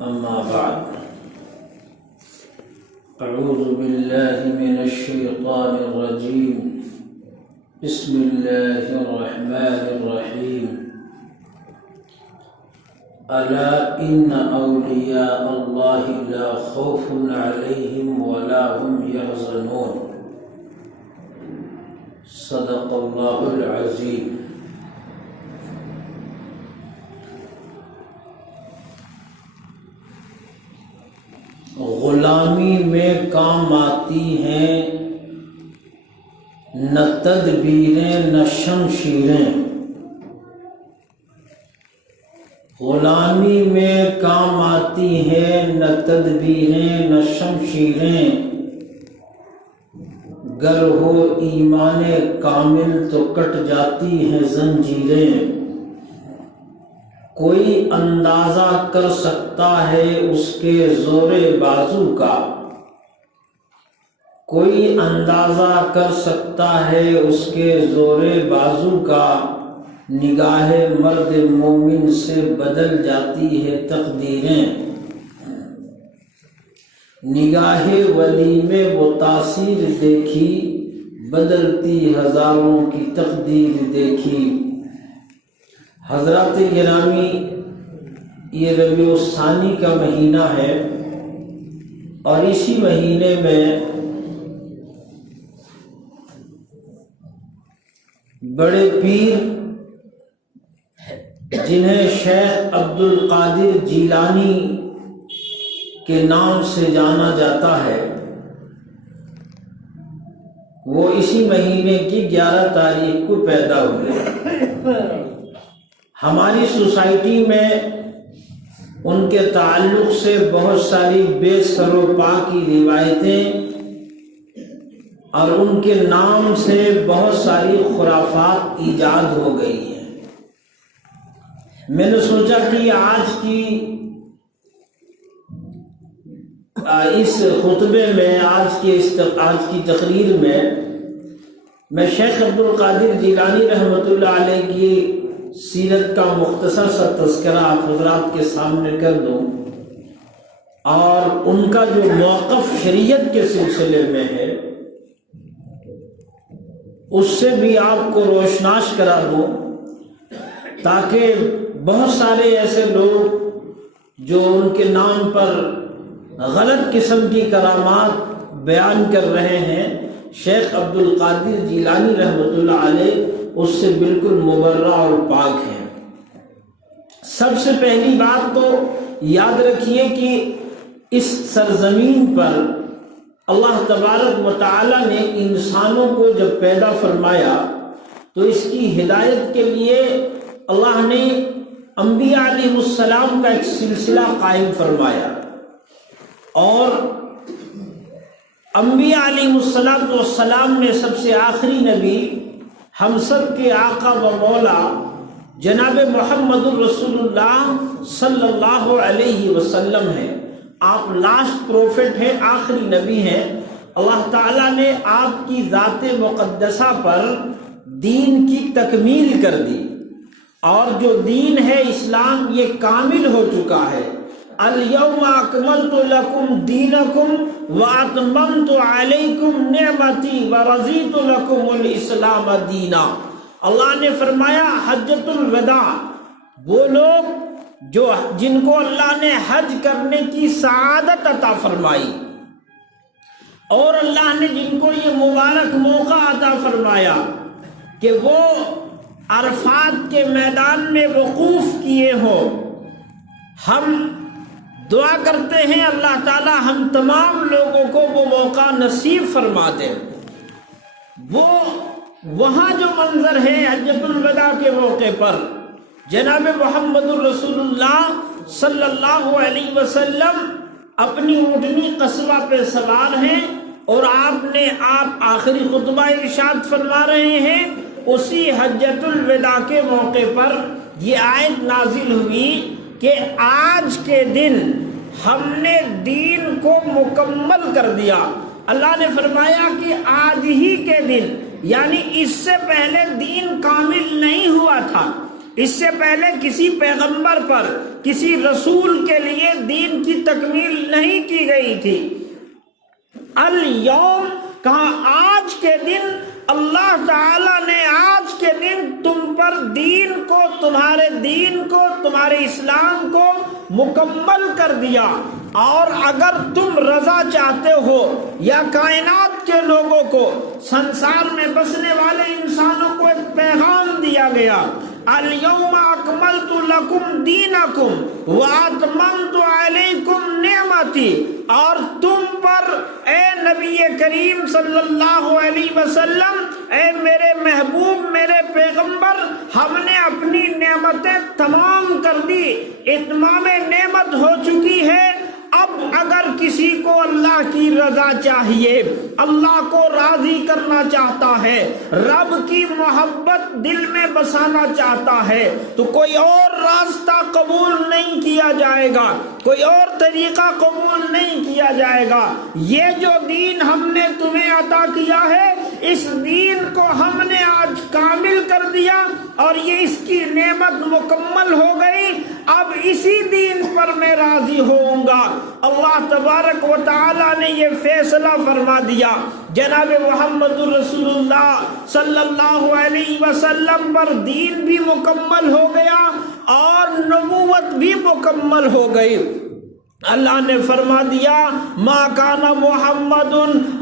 أما بعد أعوذ بالله من الشيطان الرجيم بسم الله الرحمن الرحيم ألا إن أولياء الله لا خوف عليهم ولا هم يحزنون صدق الله العظيم. غلامی میں کام آتی ہیں نہ تدبیریں نہ شمشیریں. غلامی میں کام آتی ہیں نہ تدبیریں نہ شمشیریں. گر ہو ایمان کامل تو کٹ جاتی ہیں زنجیریں. کوئی اندازہ کر سکتا ہے اس کے زور بازو کا. کوئی اندازہ کر سکتا ہے اس کے زور بازو کا. نگاہ مرد مومن سے بدل جاتی ہے تقدیریں. نگاہ ولی میں وہ تاثیر دیکھی بدلتی ہزاروں کی تقدیر دیکھی. حضرات گرامی، یہ ربیع الثانی کا مہینہ ہے اور اسی مہینے میں بڑے پیر جنہیں شیخ عبد القادر جیلانی کے نام سے جانا جاتا ہے، وہ اسی مہینے کی 11 تاریخ کو پیدا ہوئے. ہماری سوسائٹی میں ان کے تعلق سے بہت ساری بے سر و پا کی روایتیں اور ان کے نام سے بہت ساری خرافات ایجاد ہو گئی ہیں. میں نے سوچا کہ آج کی اس خطبے میں آج کی تقریر میں شیخ عبد القادر جیلانی رحمۃ اللہ علیہ کی سیرت کا مختصر سا تذکرہ آپ حضرات کے سامنے کر دوں اور ان کا جو موقف شریعت کے سلسلے میں ہے اس سے بھی آپ کو روشناس کرا دوں، تاکہ بہت سارے ایسے لوگ جو ان کے نام پر غلط قسم کی کرامات بیان کر رہے ہیں، شیخ عبد القادر جیلانی رحمۃ اللہ علیہ اس سے بالکل مبرہ اور پاک ہیں. سب سے پہلی بات تو یاد رکھیے کہ اس سرزمین پر اللہ تبارک و تعالی نے انسانوں کو جب پیدا فرمایا تو اس کی ہدایت کے لیے اللہ نے انبیاء علیہ السلام کا ایک سلسلہ قائم فرمایا، اور انبیاء علیہ السلام میں سب سے آخری نبی ہم سب کے آقا و مولا جناب محمد الرسول اللہ صلی اللہ علیہ وسلم ہیں. آپ لاسٹ پروفٹ ہیں، آخری نبی ہیں. اللہ تعالیٰ نے آپ کی ذات مقدسہ پر دین کی تکمیل کر دی، اور جو دین ہے اسلام یہ کامل ہو چکا ہے. الیوم اکملت لکم دینکم واتممت علیکم نعمتی ورضیت لکم الاسلام دینا. اللہ نے فرمایا حجۃ الوداع، وہ لوگ جن کو اللہ نے حج کرنے کی سعادت عطا فرمائی اور اللہ نے جن کو یہ مبارک موقع عطا فرمایا کہ وہ عرفات کے میدان میں وقوف کیے ہوں، ہم دعا کرتے ہیں اللہ تعالی ہم تمام لوگوں کو وہ موقع نصیب فرما دے. وہ وہاں جو منظر ہے حجۃ الوداع کے موقع پر جناب محمد الرسول اللہ صلی اللہ علیہ وسلم اپنی اونٹنی قصبہ پہ سوار ہیں، اور آپ آخری خطبہ ارشاد فرما رہے ہیں. اسی حجۃ الوداع کے موقع پر یہ آیت نازل ہوئی کہ آج کے دن ہم نے دین کو مکمل کر دیا. اللہ نے فرمایا کہ آج ہی کے دن، یعنی اس سے پہلے دین کامل نہیں ہوا تھا، اس سے پہلے کسی پیغمبر پر، کسی رسول کے لیے دین کی تکمیل نہیں کی گئی تھی۔ الیوم کہا آج کے دن اللہ تعالیٰ نے آج کے دن تم پر دین کو، تمہارے دین کو، تمہارے اسلام کو مکمل کر دیا۔ اور اگر تم رضا چاہتے ہو یا کائنات کے لوگوں کو، سنسار میں بسنے والے انسانوں کو ایک پیغام دیا گیا، الیوم اکملت لکم دینکم واتممت علیکم نعمتی، اور تم پر اے نبی کریم صلی اللہ علیہ وسلم، اے میرے محبوب، میرے پیغمبر، ہم نے اپنی نعمتیں تمام کر دی، اتمام نعمت ہو چکی ہے۔ اب اگر کسی کو اللہ کی رضا چاہیے، اللہ کو راضی کرنا چاہتا ہے، رب کی محبت دل میں بسانا چاہتا ہے، تو کوئی اور راستہ قبول نہیں کیا جائے گا، کوئی اور طریقہ قبول نہیں کیا جائے گا۔ یہ جو دین ہم نے تمہیں عطا کیا ہے، اس دین کو ہم نے آج کامل کر دیا اور یہ اس کی نعمت مکمل ہو گئی، اب اسی دین پر میں راضی ہوں گا۔ اللہ تبارک و تعالیٰ نے یہ فیصلہ فرما دیا، جناب محمد رسول اللہ صلی اللہ علیہ وسلم پر دین بھی مکمل ہو گیا اور نبوت بھی مکمل ہو گئی۔ اللہ نے فرما دیا ما کان محمد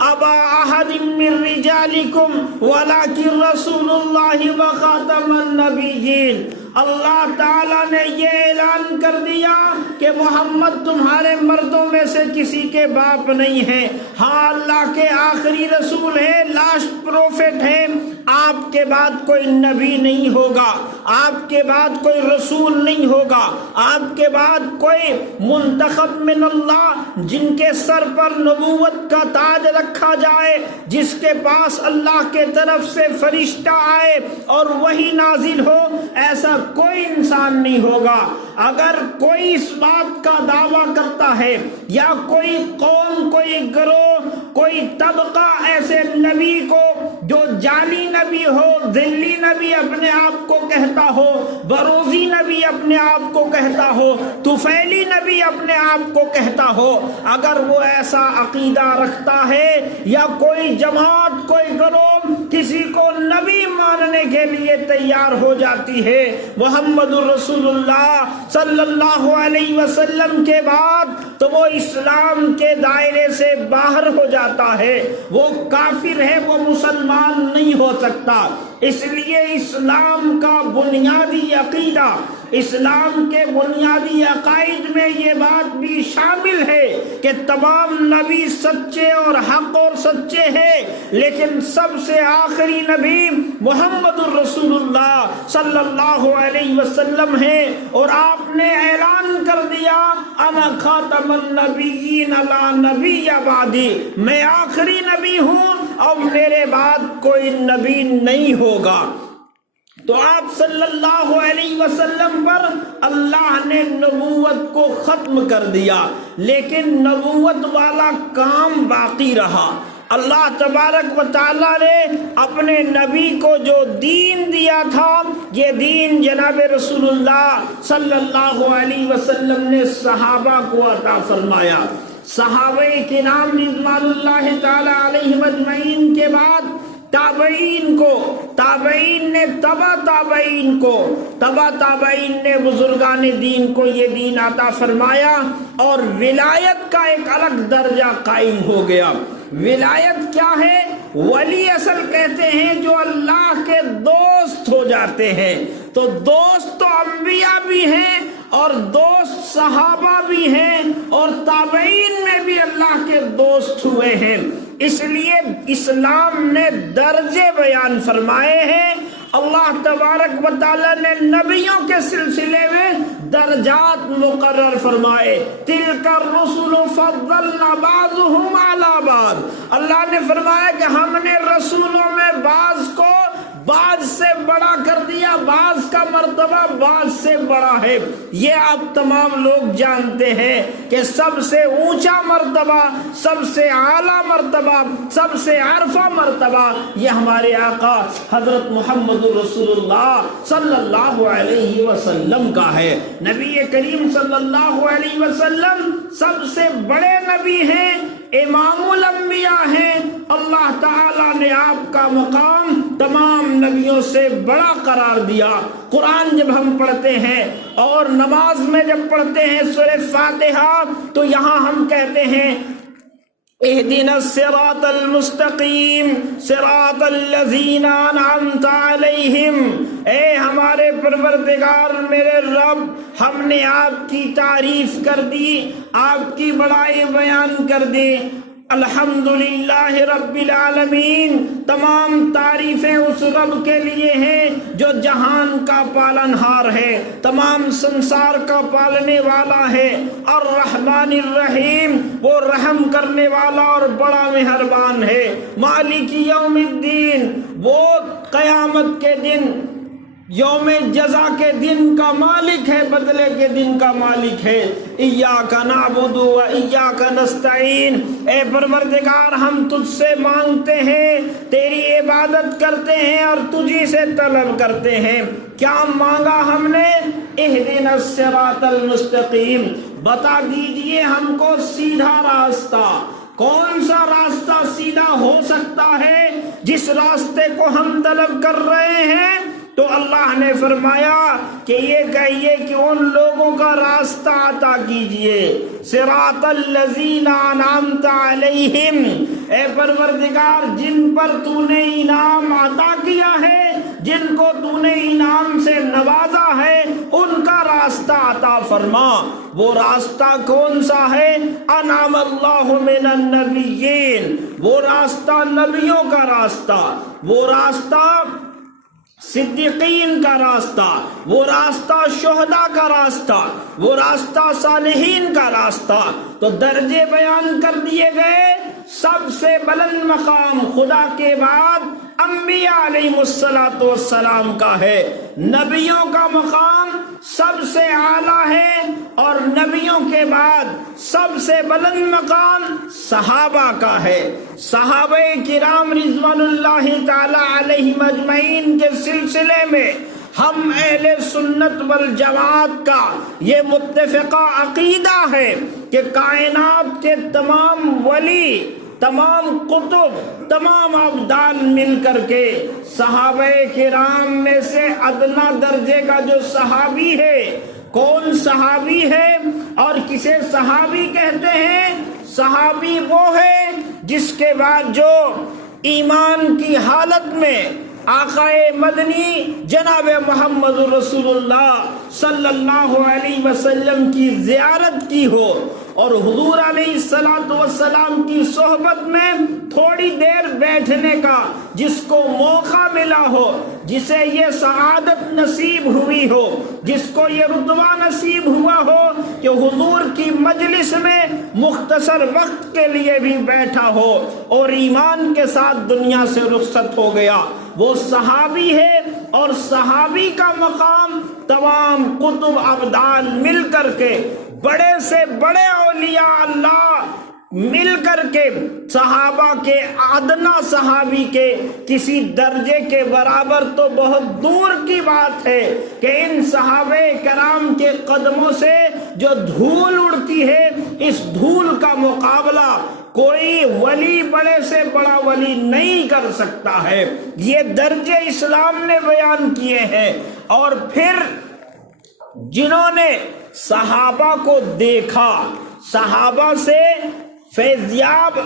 ابا احد من رجالکم ولکن رسول اللہ وخاتم النبیین۔ اللہ تعالیٰ نے یہ اعلان کر دیا کہ محمد تمہارے مردوں میں سے کسی کے باپ نہیں ہے، ہاں اللہ کے آخری رسول ہے، لاسٹ پروفٹ ہے، آپ کے بعد کوئی نبی نہیں ہوگا، آپ کے بعد کوئی رسول نہیں ہوگا، آپ کے بعد کوئی منتخب من اللہ جن کے سر پر نبوت کا تاج رکھا جائے، جس کے پاس اللہ کے طرف سے فرشتہ آئے اور وحی نازل ہو، ایسا کوئی انسان نہیں ہوگا۔ اگر کوئی اس بات کا دعویٰ کرتا ہے یا کوئی قوم، کوئی گروہ، کوئی طبقہ ایسے نبی کو جو جعلی نبی ہو، ذلی نبی اپنے آپ کو کہتا ہو، بروزی نبی اپنے آپ کو کہتا ہو، طفیلی نبی اپنے آپ کو کہتا ہو، اگر وہ ایسا عقیدہ رکھتا ہے یا کوئی جماعت، کوئی گروہ کسی کو نبی ماننے کے لیے تیار ہو جاتی ہے محمد الرسول اللہ صلی اللہ علیہ وسلم کے بعد، تو وہ اسلام کے دائرے سے باہر ہو جاتا ہے، وہ کافر ہے، وہ مسلمان نہیں ہو سکتا۔ اس لیے اسلام کا بنیادی عقیدہ، اسلام کے بنیادی عقائد میں یہ بات بھی شامل ہے کہ تمام نبی سچے اور حق اور سچے ہیں، لیکن سب سے آخری نبی محمد الرسول اللہ صلی اللہ علیہ وسلم ہے، اور آپ نے اعلان کر دیا انا خاتم النبیین لا نبی بعدی، میں آخری نبی ہوں اور میرے بعد کوئی نبی نہیں ہوگا۔ تو آپ صلی اللہ علیہ وسلم پر اللہ نے نبوت کو ختم کر دیا، لیکن نبوت والا کام باقی رہا۔ اللہ تبارک و تعالیٰ نے اپنے نبی کو جو دین دیا تھا، یہ دین جناب رسول اللہ صلی اللہ علیہ وسلم نے صحابہ کو عطا فرمایا۔ صحابہ کرام رضوان اللہ تعالی علیہم اجمعین کے بعد تابعین کو، تابعین نے تبع تابعین کو، تبع تابعین نے بزرگان دین کو یہ دین عطا فرمایا، اور ولایت کا ایک الگ درجہ قائم ہو گیا۔ ولایت کیا ہے؟ ولی اصل کہتے ہیں جو اللہ کے دوست ہو جاتے ہیں۔ تو دوست تو انبیاء بھی ہیں اور دوست صحابہ بھی ہیں اور تابعین میں بھی اللہ کے دوست ہوئے ہیں۔ اس لیے اسلام نے درجے بیان فرمائے ہیں۔ اللہ تبارک و تعالیٰ نے نبیوں کے سلسلے میں درجات مقرر فرمائے۔ تلک الرسل فضلنا بعضهم علی بعض، اللہ نے فرمایا کہ ہم نے رسولوں میں بعض کو بعض سے بڑا کر دیا، بعض کا مرتبہ بعض سے بڑا ہے۔ یہ آپ تمام لوگ جانتے ہیں کہ سب سے اونچا مرتبہ، سب سے اعلیٰ مرتبہ، سب سے عرفہ مرتبہ یہ ہمارے آقا حضرت محمد رسول اللہ صلی اللہ علیہ وسلم کا ہے۔ نبی کریم صلی اللہ علیہ وسلم سب سے بڑے نبی ہیں، امام الانبیاء ہیں۔ اللہ تعالیٰ نے آپ کا مقام تمام نبیوں سے بڑا قرار دیا۔ قرآن جب ہم پڑھتے ہیں اور نماز میں جب پڑھتے ہیں سورہ فاتحہ، تو یہاں ہم کہتے ہیں اہدنا الصراط المستقیم صراط الذین انعمت علیہم، اے ہمارے پروردگار میرے رب، ہم نے آپ کی تعریف کر دی، آپ کی بڑائی بیان کر دی۔ الحمدللہ رب العالمین، تمام تعریفیں اس رب کے لیے ہیں جو جہان کا پالنہار ہے، تمام سنسار کا پالنے والا ہے۔ الرحمن الرحیم، وہ رحم کرنے والا اور بڑا مہربان ہے۔ مالک یوم الدین، وہ قیامت کے دن، یوم جزا کے دن کا مالک ہے، بدلے کے دن کا مالک ہے۔ ایاک نعبد و ایاک نستعین، اے پروردگار ہم تجھ سے مانگتے ہیں، تیری عبادت کرتے ہیں اور تجھی سے طلب کرتے ہیں۔ کیا مانگا ہم نے؟ اہدنا الصراط المستقیم، بتا دیجئے ہم کو سیدھا راستہ۔ کون سا راستہ سیدھا ہو سکتا ہے جس راستے کو ہم طلب کر رہے ہیں؟ تو اللہ نے فرمایا کہ یہ کہیے کہ ان لوگوں کا راستہ عطا کیجئے، صراط الذین انعمت علیہم، اے پروردگار جن پر تو نے انعام عطا کیا ہے، جن کو تو نے انعام سے نوازا ہے، ان کا راستہ عطا فرما۔ وہ راستہ کون سا ہے؟ انعم اللہ من النبیین، وہ راستہ نبیوں کا راستہ، وہ راستہ صدیقین کا راستہ، وہ راستہ شہداء کا راستہ، وہ راستہ صالحین کا راستہ۔ تو درجے بیان کر دیے گئے۔ سب سے بلند مقام خدا کے بعد انبیاء علیہ السلام کا ہے، نبیوں کا مقام سب سے اعلیٰ ہے، اور نبیوں کے بعد سب سے بلند مقام صحابہ کا ہے۔ صحابہ کرام رضوان اللہ تعالی علیہم اجمعین کے سلسلے میں ہم اہل سنت والجماعت کا یہ متفقہ عقیدہ ہے کہ کائنات کے تمام ولی، تمام قطب، تمام ابدال مل کر کے صحابہ کرام میں سے ادنا درجے کا جو صحابی ہے، کون صحابی ہے اور کسے صحابی کہتے ہیں؟ صحابی وہ ہے جس کے بعد جو ایمان کی حالت میں آقا مدنی جناب محمد رسول اللہ صلی اللہ علیہ وسلم کی زیارت کی ہو اور حضور علیہ السلام کی صحبت میں تھوڑی دیر بیٹھنے کا جس کو موقع ملا ہو، جسے یہ سعادت نصیب ہوئی ہو، جس کو یہ رتبہ نصیب ہوا ہو کہ حضور کی مجلس میں مختصر وقت کے لیے بھی بیٹھا ہو اور ایمان کے ساتھ دنیا سے رخصت ہو گیا، وہ صحابی ہے۔ اور صحابی کا مقام تمام قطب ابدال مل کر کے، بڑے سے بڑے اولیاء اللہ مل کر کے صحابہ کے ادنا صحابی کے کسی درجے کے برابر تو بہت دور کی بات ہے کہ ان صحابہ کرام کے قدموں سے جو دھول اڑتی ہے، اس دھول کا مقابلہ کوئی ولی بڑے سے بڑا ولی نہیں کر سکتا ہے۔ یہ درجے اسلام نے بیان کیے ہیں۔ اور پھر جنہوں نے صحابہ کو دیکھا، صحابہ سے فیضیاب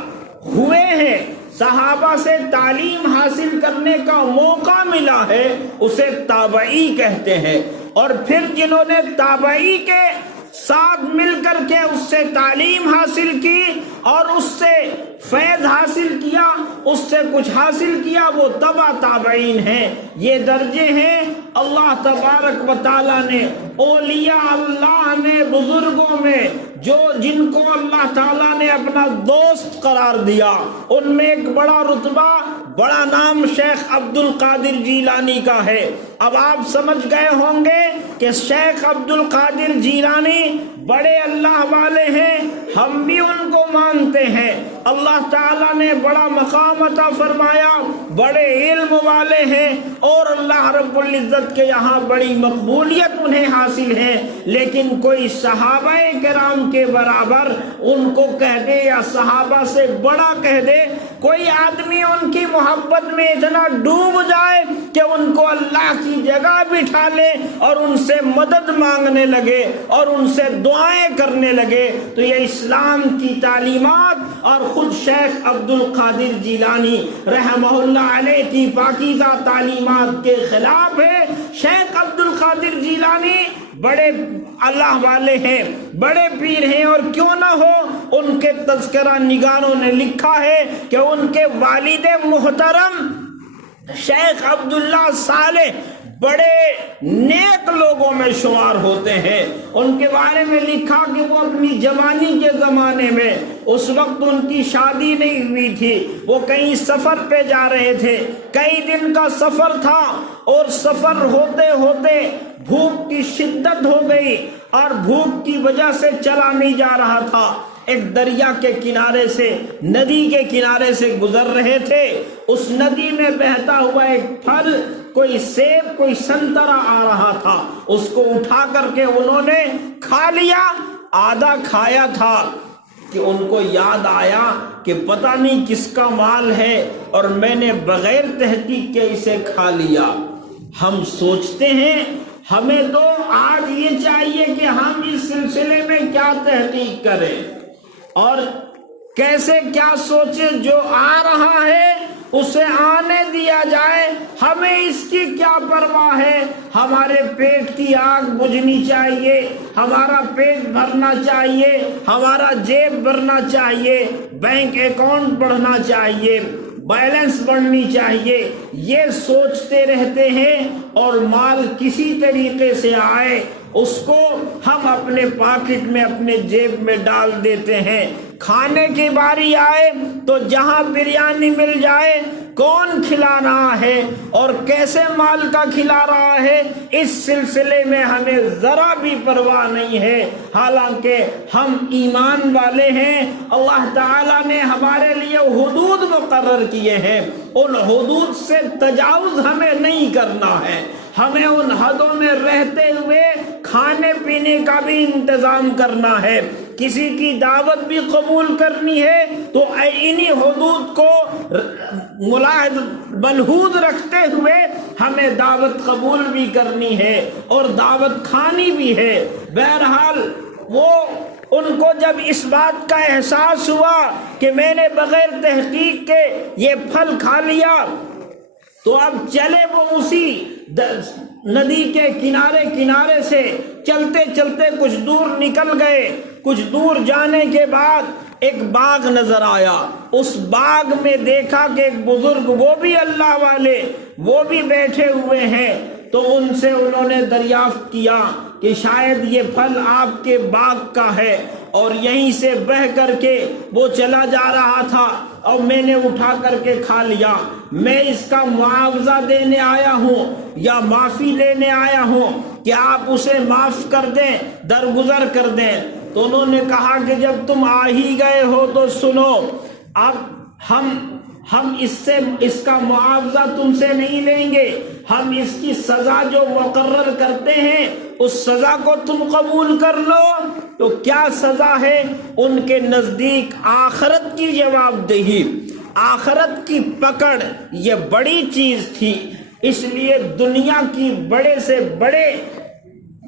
ہوئے ہیں، صحابہ سے تعلیم حاصل کرنے کا موقع ملا ہے، اسے تابعی کہتے ہیں۔ اور پھر جنہوں نے تابعی کے ساتھ مل کر کے اس سے تعلیم حاصل کی اور اس سے فیض حاصل کیا، اس سے کچھ حاصل کیا، وہ تبع تابعین ہیں۔ یہ درجے ہیں۔ اللہ تبارک و تعالیٰ نے اولیاء اللہ نے بزرگوں میں جن کو اللہ تعالیٰ نے اپنا دوست قرار دیا، ان میں ایک بڑا رتبہ، بڑا نام شیخ عبد القادر جیلانی کا ہے۔ اب آپ سمجھ گئے ہوں گے کہ شیخ عبد القادر جیلانی بڑے اللہ والے ہیں، ہم بھی ان کو مانتے ہیں۔ اللہ تعالیٰ نے بڑا مقام عطا فرمایا، بڑے علم والے ہیں، اور اللہ رب العزت کے یہاں بڑی مقبولیت انہیں حاصل ہے۔ لیکن کوئی صحابہ کرام کے برابر ان کو کہہ دے یا صحابہ سے بڑا کہہ دے، کوئی آدمی ان کی محبت میں اتنا ڈوب جائے کہ ان کو اللہ کی جگہ بٹھا لے اور ان سے مدد مانگنے لگے اور ان سے دعائیں کرنے لگے، تو یہ اسلام کی تعلیمات اور خود شیخ عبد القادر جیلانی رحمہ اللہ علیہ کی پاکیزہ تعلیمات کے خلاف ہے۔ شیخ عبد القادر جیلانی بڑے اللہ والے ہیں، بڑے پیر ہیں، اور کیوں نہ ہو، ان کے تذکرہ نگاروں نے لکھا ہے کہ ان کے والد محترم شیخ عبداللہ صالح بڑے نیک لوگوں میں شمار ہوتے ہیں۔ ان کے بارے میں لکھا کہ وہ اپنی جوانی کے زمانے میں، اس وقت ان کی شادی نہیں ہوئی تھی، وہ کہیں سفر پہ جا رہے تھے، کئی دن کا سفر تھا، اور سفر ہوتے ہوتے بھوک کی شدت ہو گئی، اور بھوک کی وجہ سے چلا نہیں جا رہا تھا۔ ایک دریا کے کنارے سے، ندی کے کنارے سے گزر رہے تھے، اس ندی میں بہتا ہوا ایک پھل، کوئی سیب، کوئی سنترا آ رہا تھا، اس کو اٹھا کر کے انہوں نے کھا لیا۔ آدھا کھایا تھا کہ ان کو یاد آیا کہ پتہ نہیں کس کا مال ہے اور میں نے بغیر تحقیق کے اسے کھا لیا۔ ہم سوچتے ہیں ہمیں تو آج یہ چاہیے کہ ہم اس سلسلے میں کیا تحقیق کریں اور کیسے کیا سوچیں، جو آ رہا ہے اسے آنے دیا جائے، ہمیں اس کی کیا پرواہ ہے۔ ہمارے پیٹ کی آگ بجھنی چاہیے، ہمارا پیٹ بھرنا چاہیے، ہمارا جیب بھرنا چاہیے، بینک اکاؤنٹ بڑھنا چاہیے، بیلنس بڑھنی چاہیے، یہ سوچتے رہتے ہیں، اور مال کسی طریقے سے آئے اس کو ہم اپنے پاکٹ میں، اپنے جیب میں ڈال دیتے ہیں۔ کھانے کی باری آئے تو جہاں بریانی مل جائے، کون کھلا رہا ہے اور کیسے مال کا کھلا رہا ہے، اس سلسلے میں ہمیں ذرا بھی پرواہ نہیں ہے، حالانکہ ہم ایمان والے ہیں۔ اللہ تعالیٰ نے ہمارے لیے حدود مقرر کیے ہیں، ان حدود سے تجاوز ہمیں نہیں کرنا ہے، ہمیں ان حدوں میں رہتے ہوئے کھانے پینے کا بھی انتظام کرنا ہے۔ کسی کی دعوت بھی قبول کرنی ہے تو انہی حدود کو ملحوظ رکھتے ہوئے ہمیں دعوت قبول بھی کرنی ہے اور دعوت کھانی بھی ہے۔ بہرحال وہ ان کو جب اس بات کا احساس ہوا کہ میں نے بغیر تحقیق کے یہ پھل کھا لیا، تو اب چلے وہ اسی ندی کے کنارے سے چلتے چلتے کچھ دور نکل گئے۔ کچھ دور جانے کے بعد ایک باغ نظر آیا، اس باغ میں دیکھا کہ ایک بزرگ، وہ بھی اللہ والے، وہ بھی بیٹھے ہوئے ہیں، تو ان سے انہوں نے دریافت کیا کہ شاید یہ پھل آپ کے باغ کا ہے، اور یہیں سے بہہ کر کے وہ چلا جا رہا تھا اور میں نے اٹھا کر کے کھا لیا، میں اس کا معاوضہ دینے آیا ہوں یا معافی لینے آیا ہوں کہ آپ اسے معاف کر دیں، درگزر کر دیں۔ تو انہوں نے کہا کہ جب تم آ ہی گئے ہو تو سنو، اب ہم اس کا معاوضہ تم سے نہیں لیں گے، ہم اس کی سزا جو مقرر کرتے ہیں اس سزا کو تم قبول کر لو۔ تو کیا سزا ہے؟ ان کے نزدیک آخرت کی جواب دہی، آخرت کی پکڑ یہ بڑی چیز تھی، اس لیے دنیا کی بڑے سے بڑے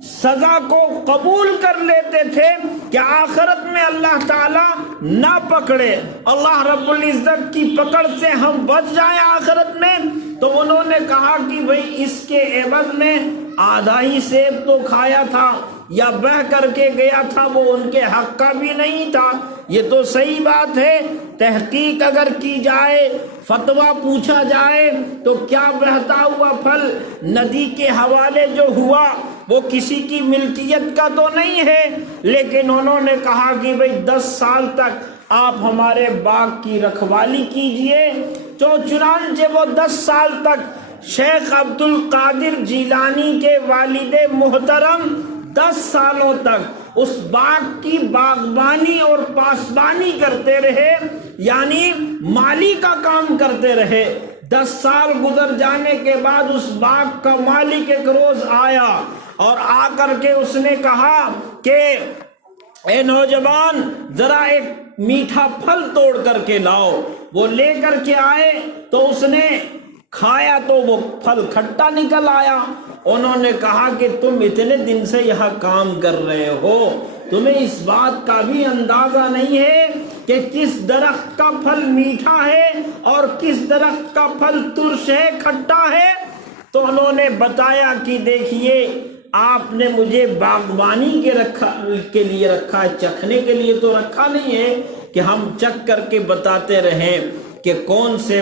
سزا کو قبول کر لیتے تھے کہ آخرت میں اللہ تعالیٰ نہ پکڑے، اللہ رب العزت کی پکڑ سے ہم بچ جائیں آخرت میں۔ تو انہوں نے کہا کہ بھئی اس کے عوض میں آدھا ہی سیب تو کھایا تھا یا بہہ کر کے گیا تھا، وہ ان کے حق کا بھی نہیں تھا۔ یہ تو صحیح بات ہے، تحقیق اگر کی جائے، فتویٰ پوچھا جائے تو کیا بہتا ہوا پھل ندی کے حوالے جو ہوا وہ کسی کی ملکیت کا تو نہیں ہے، لیکن انہوں نے کہا کہ بھئی 10 سال تک آپ ہمارے باغ کی رکھوالی کیجئے۔ تو چنانچہ وہ 10 سال تک شیخ عبد القادر جیلانی کے والد محترم 10 سالوں تک اس باغ کی باغبانی اور پاسبانی کرتے رہے، یعنی مالی کا کام کرتے رہے۔ 10 سال گزر جانے کے بعد اس باغ کا مالک ایک روز آیا اور آ کر کے اس نے کہا کہ اے نوجوان، ذرا ایک میٹھا پھل توڑ کر کے لاؤ۔ وہ لے کر کے آئے تو اس نے کھایا تو وہ پھل کھٹا نکل آیا۔ انہوں نے کہا کہ تم اتنے دن سے یہاں کام کر رہے ہو، تمہیں اس بات کا بھی اندازہ نہیں ہے کہ کس درخت کا پھل میٹھا ہے اور کس درخت کا پھل ترش ہے، کھٹا ہے؟ تو انہوں نے بتایا کہ دیکھیے، آپ نے مجھے باغبانی کے لیے رکھا ہے، چکھنے کے لیے تو رکھا نہیں ہے کہ ہم چکھ کر کے بتاتے رہیں کہ کون سے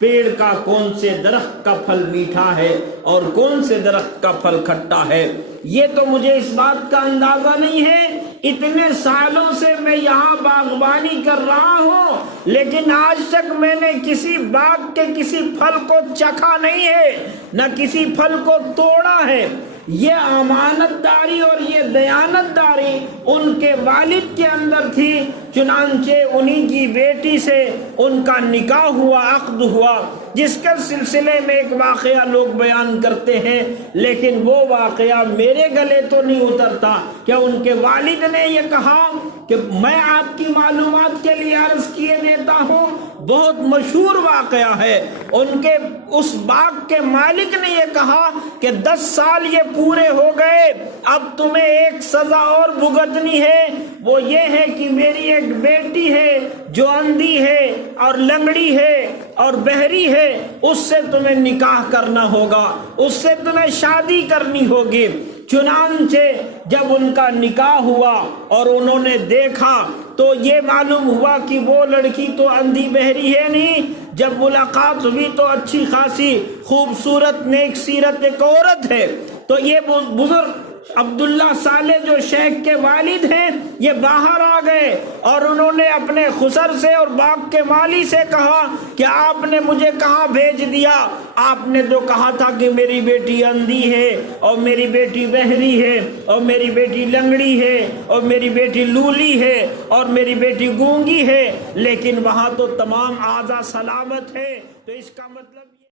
پیڑ کا، کون سے درخت کا پھل میٹھا ہے اور کون سے درخت کا پھل کھٹا ہے۔ یہ تو مجھے اس بات کا اندازہ نہیں ہے، اتنے سالوں سے میں یہاں باغبانی کر رہا ہوں، لیکن آج تک میں نے کسی باغ کے کسی پھل کو چکھا نہیں ہے، نہ کسی پھل کو توڑا ہے۔ یہ امانت داری اور یہ دیانت داری ان کے والد کے اندر تھی۔ چنانچہ انہی کی بیٹی سے ان کا نکاح ہوا، عقد ہوا، جس کے سلسلے میں ایک واقعہ لوگ بیان کرتے ہیں، لیکن وہ واقعہ میرے گلے تو نہیں اترتا۔ کہ ان کے والد نے یہ کہا کہ میں آپ کی معلومات کے لیے عرض کیے دیتا ہوں، بہت مشہور واقعہ ہے۔ ان کے اس باغ کے مالک نے یہ کہا کہ 10 سال یہ پورے ہو گئے، اب تمہیں ایک سزا اور بھگتنی ہے، وہ یہ ہے کہ میری ایک بیٹی ہے جو اندھی ہے اور لنگڑی ہے اور بہری ہے، اس سے تمہیں نکاح کرنا ہوگا، اس سے تمہیں شادی کرنی ہوگی۔ چنانچہ جب ان کا نکاح ہوا اور انہوں نے دیکھا تو یہ معلوم ہوا کہ وہ لڑکی تو اندھی بہری ہے نہیں، جب ملاقات ہوئی تو اچھی خاصی خوبصورت نیک سیرت ایک عورت ہے۔ تو یہ بزرگ عبداللہ صالح جو شیخ کے والد ہیں، یہ باہر آ گئے اور انہوں نے اپنے خسر سے اور باغ کے مالی سے کہا کہ آپ نے مجھے کہاں بھیج دیا؟ آپ نے تو کہا تھا کہ میری بیٹی اندھی ہے اور میری بیٹی بہری ہے اور میری بیٹی لنگڑی ہے اور میری بیٹی لولی ہے اور میری بیٹی گونگی ہے، لیکن وہاں تو تمام اعضاء سلامت ہے۔ تو اس کا مطلب